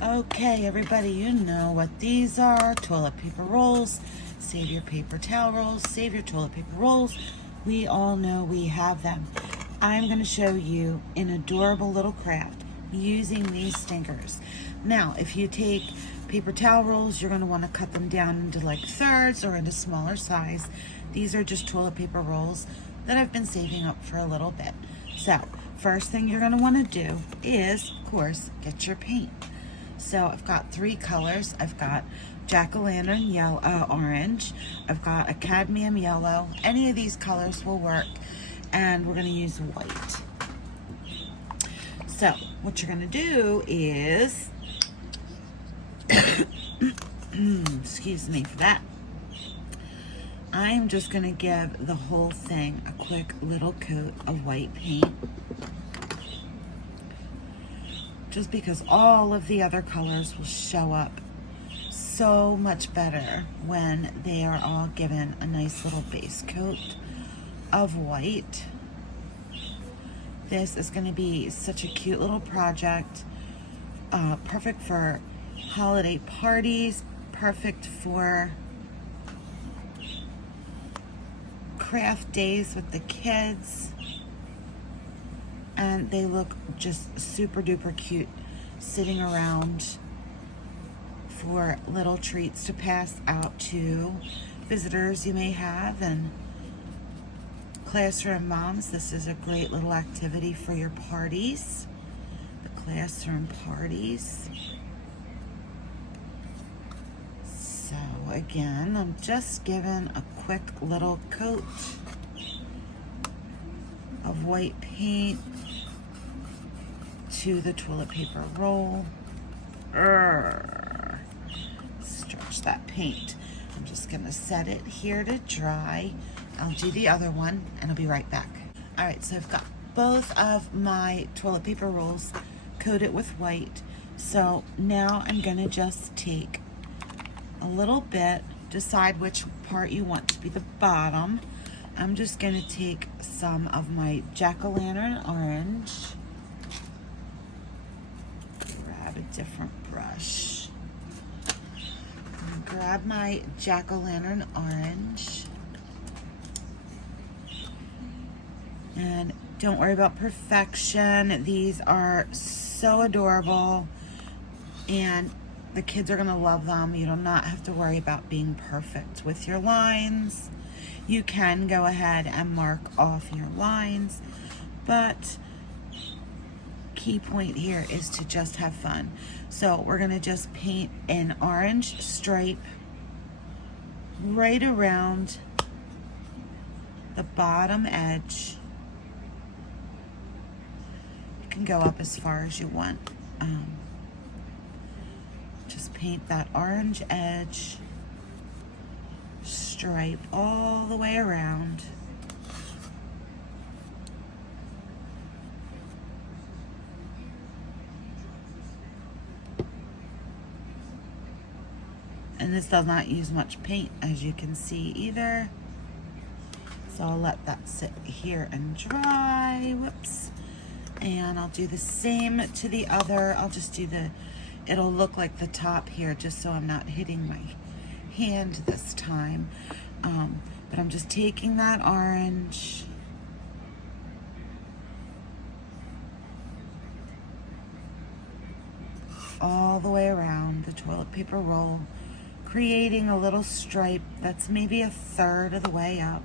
Okay, everybody, you know what these are. Toilet paper rolls. Save your paper towel rolls. Save your toilet paper rolls. We all know we have them. I'm going to show you an adorable little craft using these stinkers. Now, if you take paper towel rolls, you're going to want to cut them down into like thirds or into smaller size. These are just toilet paper rolls that I've been saving up for a little bit. So, first thing you're going to want to do is, of course, get your paint. So I've got 3 colors. I've got jack-o'-lantern yellow, orange. I've got a cadmium yellow. Any of these colors will work. And we're going to use white. So what you're going to do is, excuse me for that. I'm just going to give the whole thing a quick little coat of white paint. Just because all of the other colors will show up so much better when they are all given a nice little base coat of white. This is going to be such a cute little project, perfect for holiday parties, perfect for craft days with the kids. And they look just super duper cute sitting around for little treats to pass out to visitors you may have. And classroom moms, this is a great little activity for your parties, the classroom parties. So again, I'm just giving a quick little coat of white paint to the toilet paper roll. Stretch that paint. I'm just gonna set it here to dry. I'll do the other one and I'll be right back. All right, so I've got both of my toilet paper rolls coated with white. So now I'm gonna just take a little bit, decide which part you want to be the bottom. I'm just gonna take some of my jack-o'-lantern orange. Grab a different brush. Grab my jack-o'-lantern orange. And don't worry about perfection. These are so adorable and the kids are gonna love them. You do not have to worry about being perfect with your lines. You can go ahead and mark off your lines, but key point here is to just have fun. So we're gonna just paint an orange stripe right around the bottom edge. You can go up as far as you want. Just paint that orange edge stripe all the way around. And this does not use much paint, as you can see either. So I'll let that sit here and dry. Whoops. And I'll do the same to the other. I'll just do it'll look like the top here, just so I'm not hitting my hand this time. But I'm just taking that orange all the way around the toilet paper roll, creating a little stripe that's maybe a third of the way up.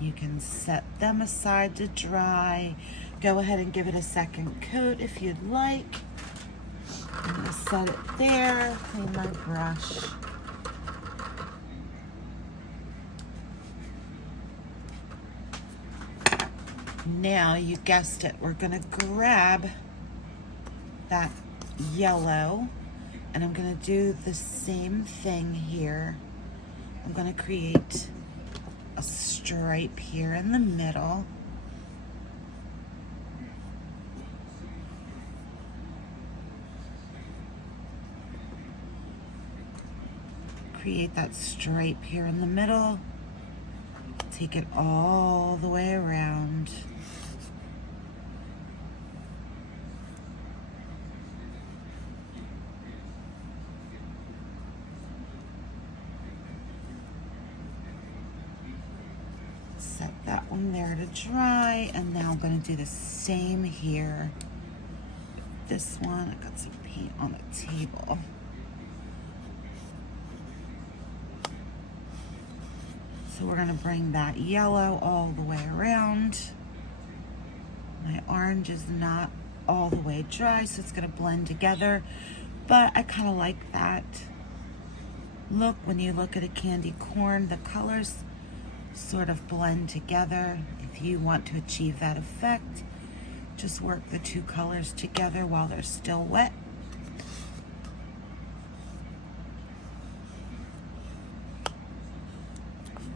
You can set them aside to dry. Go ahead and give it a second coat if you'd like. I'm gonna set it there, clean my brush. Now, you guessed it, we're gonna grab that yellow and I'm gonna do the same thing here. I'm gonna create a stripe here in the middle. create that stripe here in the middle. Take it all the way around. Set that one there to dry, and now I'm going to do the same here. This one, I got some paint on the table. So we're going to bring that yellow all the way around. My orange is not all the way dry, so it's going to blend together, but I kind of like that look. When you look at a candy corn, the colors sort of blend together. If you want to achieve that effect, just work the two colors together while they're still wet.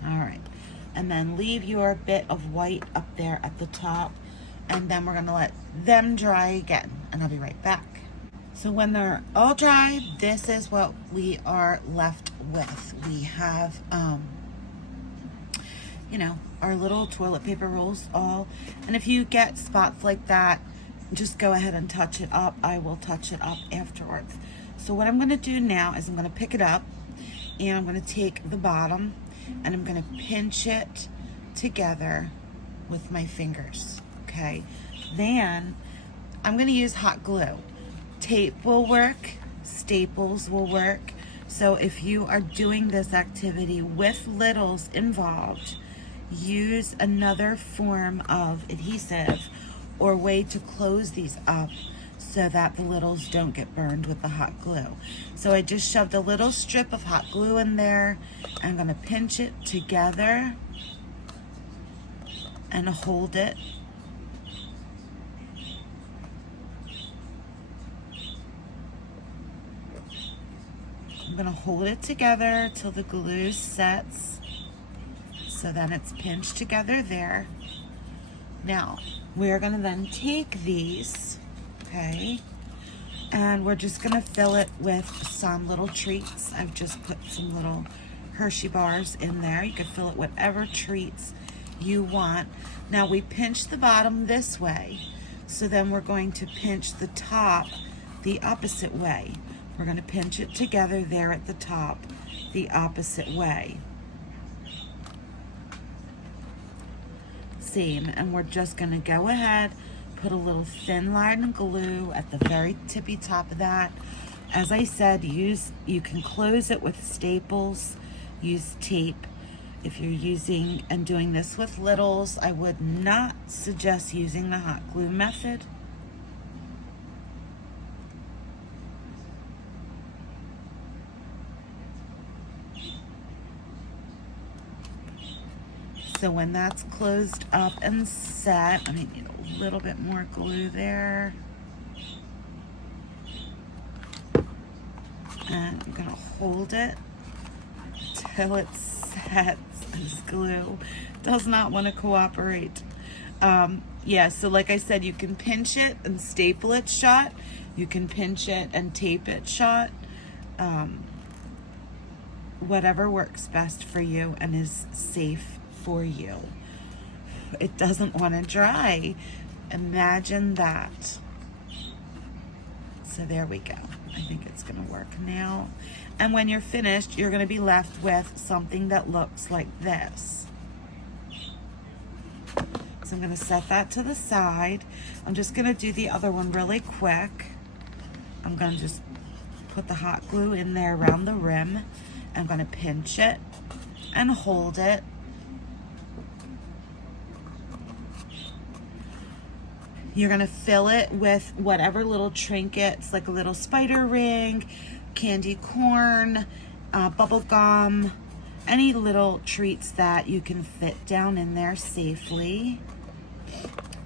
All right, and then leave your bit of white up there at the top, and then we're gonna let them dry again, and I'll be right back. So when they're all dry, this is what we are left with. We have, you know, our little toilet paper rolls all, and if you get spots like that, just go ahead and touch it up. I will touch it up afterwards. So what I'm gonna do now is I'm gonna pick it up, and I'm gonna take the bottom, and I'm gonna pinch it together with my fingers, okay? Then I'm gonna use hot glue. Tape will work, staples will work. So if you are doing this activity with littles involved, use another form of adhesive or way to close these up so that the littles don't get burned with the hot glue. So I just shoved a little strip of hot glue in there. I'm gonna pinch it together and hold it. I'm gonna hold it together till the glue sets. So then it's pinched together there. Now, we're gonna then take these, okay, and we're just gonna fill it with some little treats. I've just put some little Hershey bars in there. You can fill it whatever treats you want. Now we pinch the bottom this way, so then we're going to pinch the top the opposite way. We're gonna pinch it together there at the top the opposite way. Same, and we're just gonna go ahead, put a little thin line glue at the very tippy top of that. As I said, you can close it with staples, use tape. If you're using and doing this with littles, I would not suggest using the hot glue method. So when that's closed up and set, I need a little bit more glue there. And I'm gonna hold it till it sets. This glue does not want to cooperate. Yeah, so like I said, you can pinch it and staple it shut. You can pinch it and tape it shut. Whatever works best for you and is safe for you. It doesn't want to dry. Imagine that. So there we go. I think it's going to work now. And when you're finished, you're going to be left with something that looks like this. So I'm going to set that to the side. I'm just going to do the other one really quick. I'm going to just put the hot glue in there around the rim. I'm going to pinch it and hold it. You're gonna fill it with whatever little trinkets, like a little spider ring, candy corn, bubble gum, any little treats that you can fit down in there safely.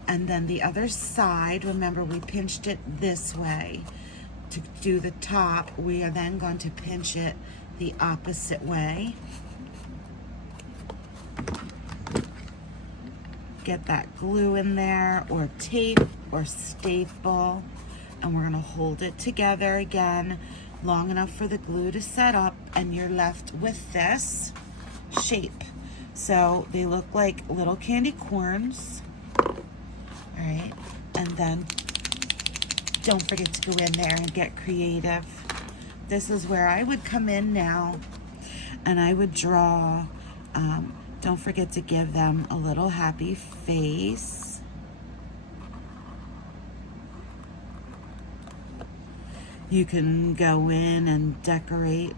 And then the other side, remember we pinched it this way. To do the top, we are then going to pinch it the opposite way. Get that glue in there, or tape, or staple, and we're gonna hold it together again. long enough for the glue to set up, and you're left with this shape. So they look like little candy corns. All right, and then don't forget to go in there and get creative. This is where I would come in now, and I would draw. Don't forget to give them a little happy face. You can go in and decorate.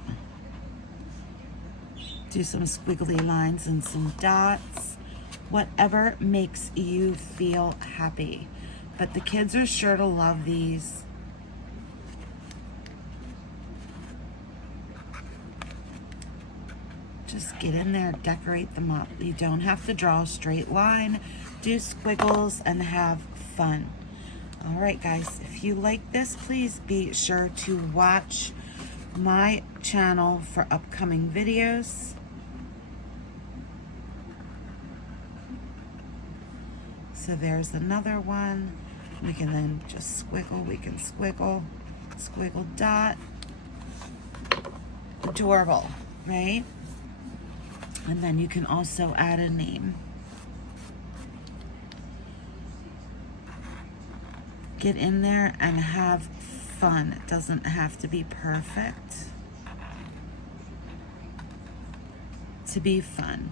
Do some squiggly lines and some dots. Whatever makes you feel happy. But the kids are sure to love these. Just get in there, decorate them up. You don't have to draw a straight line. Do squiggles and have fun. All right, guys, if you like this, please be sure to watch my channel for upcoming videos. So there's another one. We can then just squiggle. We can squiggle, squiggle dot. Adorable, right? And then you can also add a name. Get in there and have fun. It doesn't have to be perfect to be fun.